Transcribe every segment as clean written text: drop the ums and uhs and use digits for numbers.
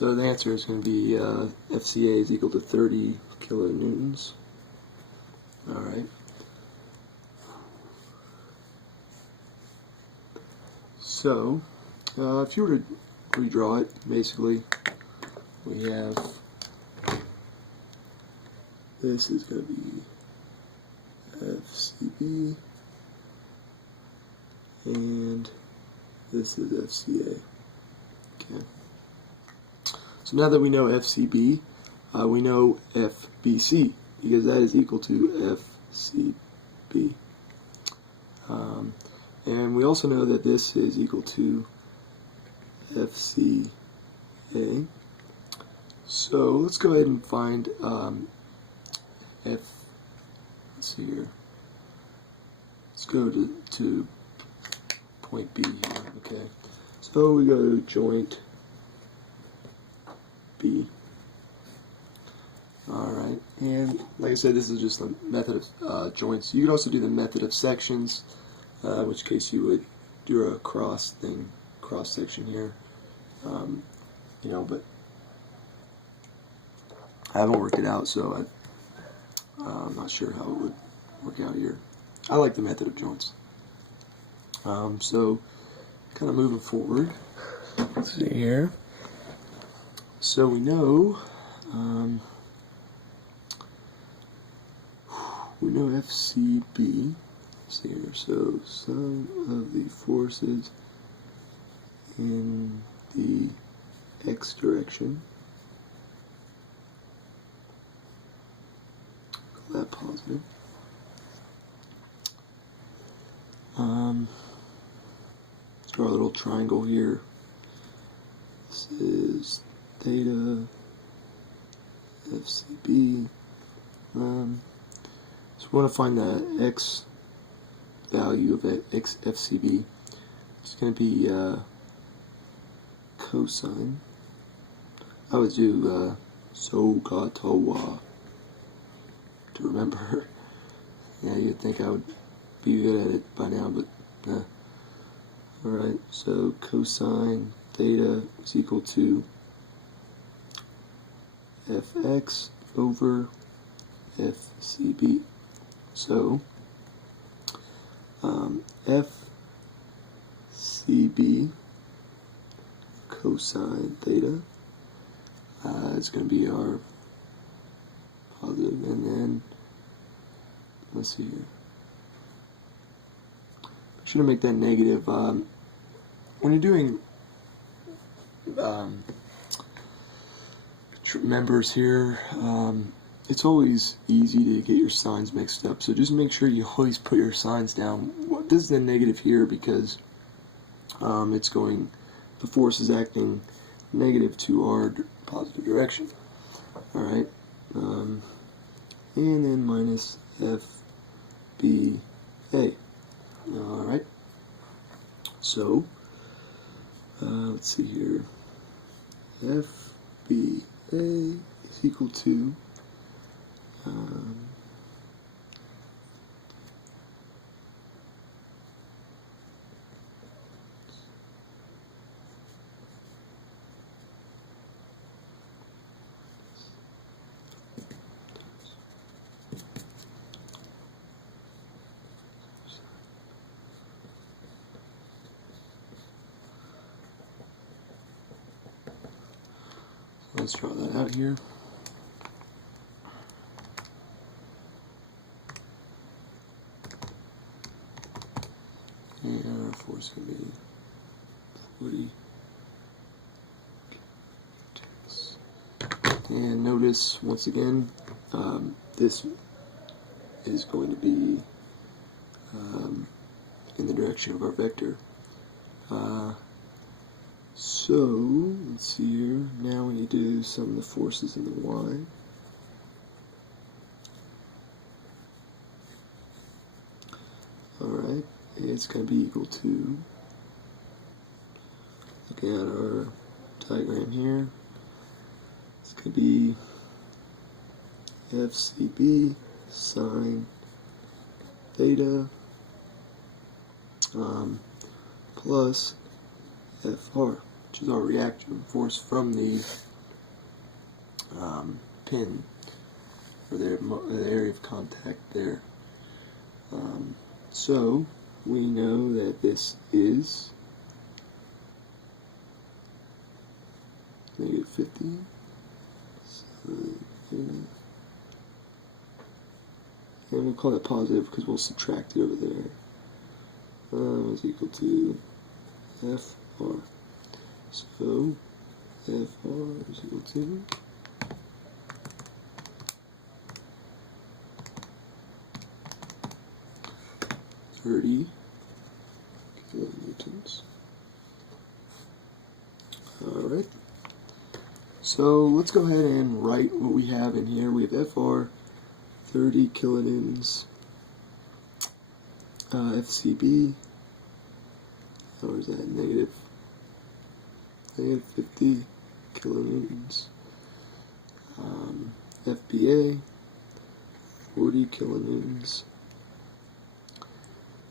So the answer is going to be FCA is equal to 30 kilonewtons. Alright. So, if you were to redraw it, basically, we have, this is going to be FCB, and this is FCA. Okay. So now that we know FCB, we know FBC, because that is equal to FCB. And we also know that this is equal to FCA. So let's go ahead and find let's see here. Let's go to point B here, okay. So we go to joint B. Alright, and like I said, this is just the method of joints. You could also do the method of sections, in which case you would do a cross section here. You know, but I haven't worked it out, so I'm not sure how it would work out here. I like the method of joints. So, kind of moving forward. Let's see here. So we know FCB. Let's see here. So sum of the forces in the x direction. Call that positive. Let's draw a little triangle here. This is theta FCB. So we want to find the x value of x FCB. It's going to be cosine. I would do SOHCAHTOA to remember. Yeah, you'd think I would be good at it by now, but nah. Alright, so cosine theta is equal to fx over FCB. So, FCB cosine theta is going to be our positive, and then let's see here. I should make that negative. When you're doing members here, it's always easy to get your signs mixed up, so just make sure you always put your signs down. This is the negative here because it's going, the force is acting negative to our positive direction. Alright, and then minus FBA. Alright, so let's see here. FBA is equal to let's draw that out here. And our force can be 40. And notice, once again, this is going to be in the direction of our vector. So, let's see here. Now we need to do some of the forces in the y. Alright, it's going to be equal to, looking at our diagram here, it's going to be FCB sine theta plus FR, which is our reaction force from the pin, or the area of contact there. So we know that this is negative 50. So, and we'll call that positive because we'll subtract it over there. Is equal to FR. So FR is equal to .30 kilonewtons. Alright. So let's go ahead and write what we have in here. We have FR 30 kilonewtons, FCB, or is that negative 50 kilonewtons, FBA 40 kilonewtons,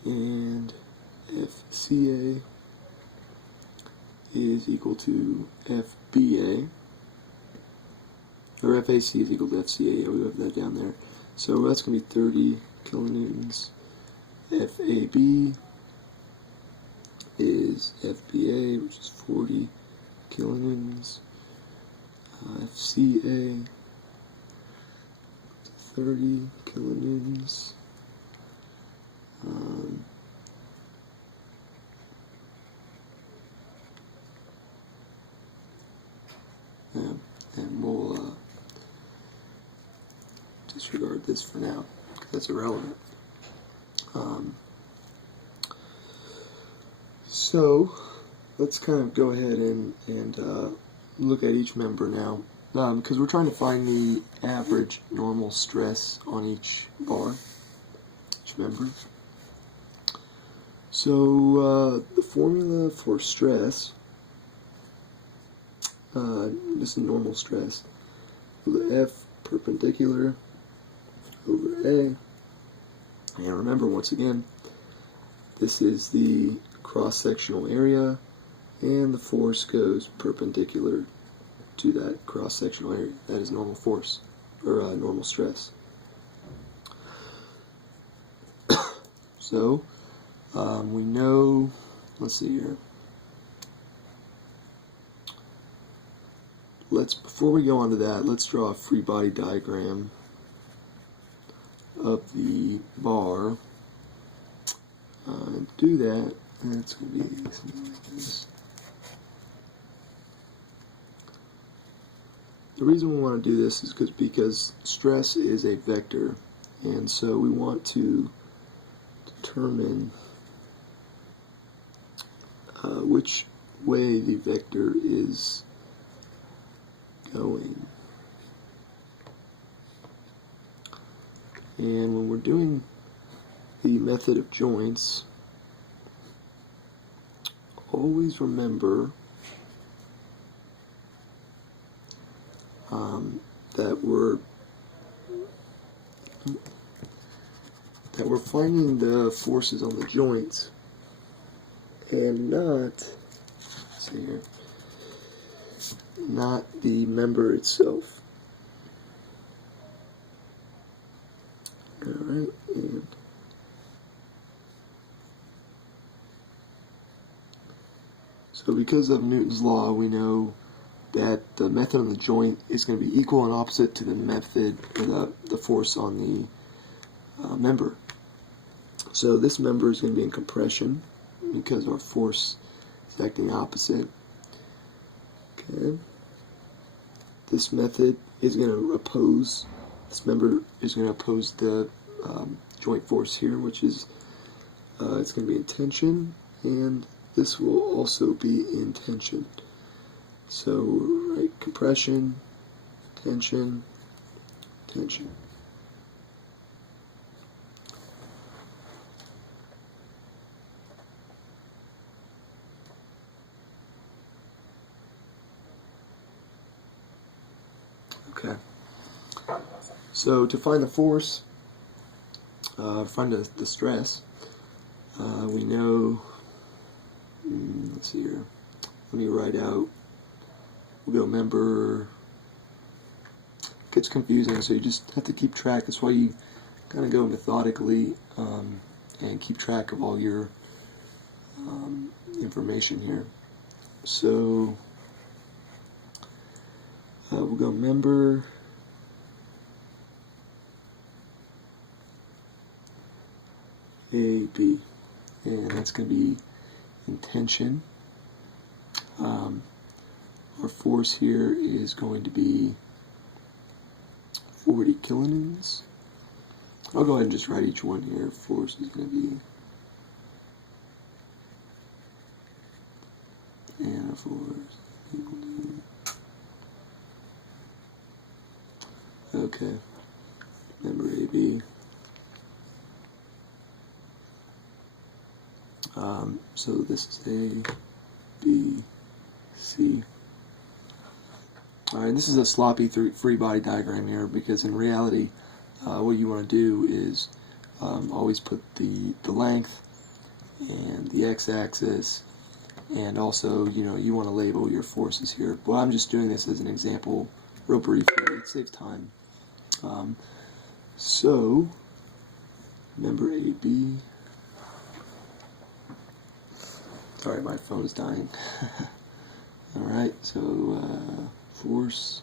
and FCA is equal to FBA, or FAC is equal to FCA. Yeah, we have that down there. So that's going to be 30 kilonewtons. FAB is FBA, which is 40 kilonewtons. FCA, 30 kilonewtons. And we'll disregard this for now, because that's irrelevant. So let's kind of go ahead and look at each member now, because we're trying to find the average normal stress on each bar, each member. So the formula for stress, this is normal stress, F perpendicular over A, and remember once again, this is the cross-sectional area, and the force goes perpendicular to that cross-sectional area. That is normal force, or normal stress. So, we know, let's see here. Before we go on to that, let's draw a free body diagram of the bar. Do that, and it's going to be something like this. The reason we want to do this is because stress is a vector, and so we want to determine which way the vector is going. And when we're doing the method of joints, always remember that we're finding the forces on the joints and not the member itself. Alright, and so because of Newton's law, we know that the method on the joint is going to be equal and opposite to the method, or the force on the member. So this member is going to be in compression because our force is acting opposite. Okay. This method is going to oppose, this member is going to oppose the joint force here, which is, it's going to be in tension, and this will also be in tension. So, right, compression, tension, tension. Okay. So to find the force, find the stress, we know, let's see here, let me write out, we'll go member gets confusing, so you just have to keep track. That's why you kind of go methodically and keep track of all your information here. So we'll go member AB, and that's going to be intention. Our force here is going to be 40 kilonewtons. I'll go ahead and just write each one here. Force is going to be, and our force equal to, okay, member AB. So this is A, B, C. Alright, this is a sloppy free body diagram here, because in reality what you want to do is always put the length and the x-axis, and also you want to label your forces here. But I'm just doing this as an example real briefly. It saves time. So member AB. Sorry, my phone is dying. Alright, so force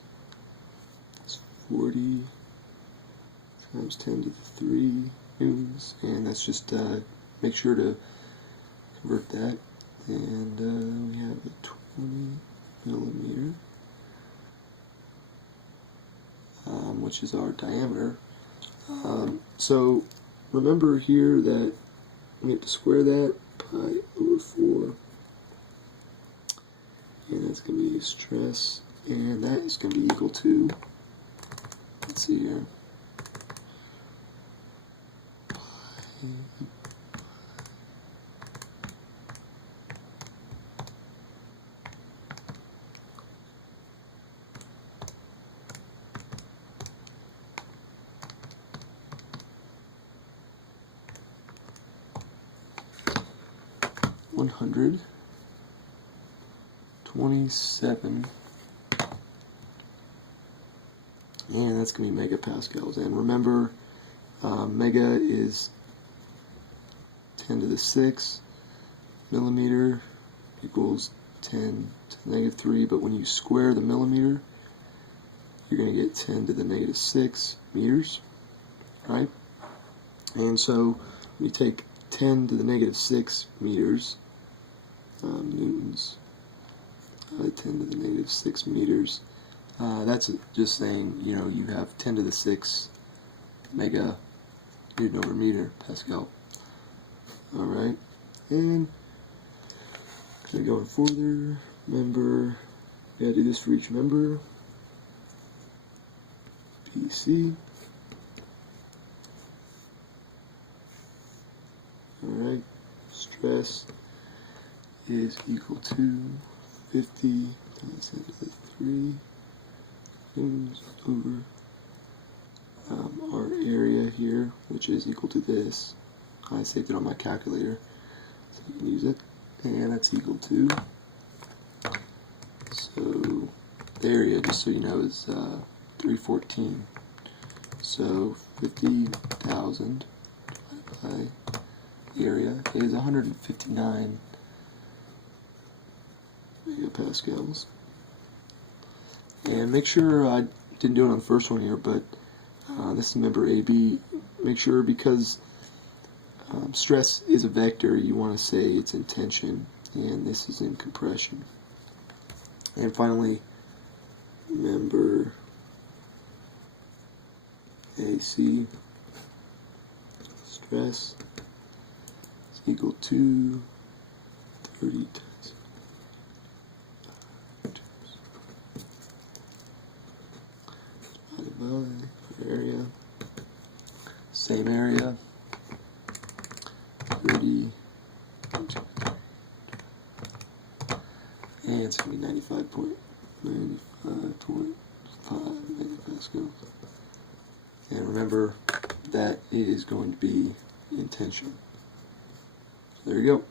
is 40 times 10 to the 3 newtons, and that's just make sure to convert that. And we have a 20 millimeter, which is our diameter. So remember here that we have to square that pi over 4, and that's going to be stress, and that is going to be equal to, let's see here, pi 127, and that's going to be megapascals. And remember, mega is 10 to the 6 millimeter equals 10 to the negative 3, but when you square the millimeter, you're going to get 10 to the negative 6 meters, right? And so when you take 10 to the negative 6 meters, newtons, 10 to the negative 6 meters, that's just saying, you have 10 to the 6 mega newton over meter Pascal. Alright, and going further, member, we gotta do this for each member, PC. Alright, stress is equal to 50 times 10 to the 3 newtons over our area here, which is equal to this. I saved it on my calculator, so you can use it, and that's equal to, so the area, just so you know, is 314. So 50,000 divided by the area is 159 megapascals. And make sure, I didn't do it on the first one here, but this is member AB. Make sure, because stress is a vector, you want to say it's in tension, and this is in compression. And finally, member AC, stress is equal to 30 times divided by area, same area, 30, and it's going to be 95.5 megapascals. And remember, that is going to be in tension. So there you go.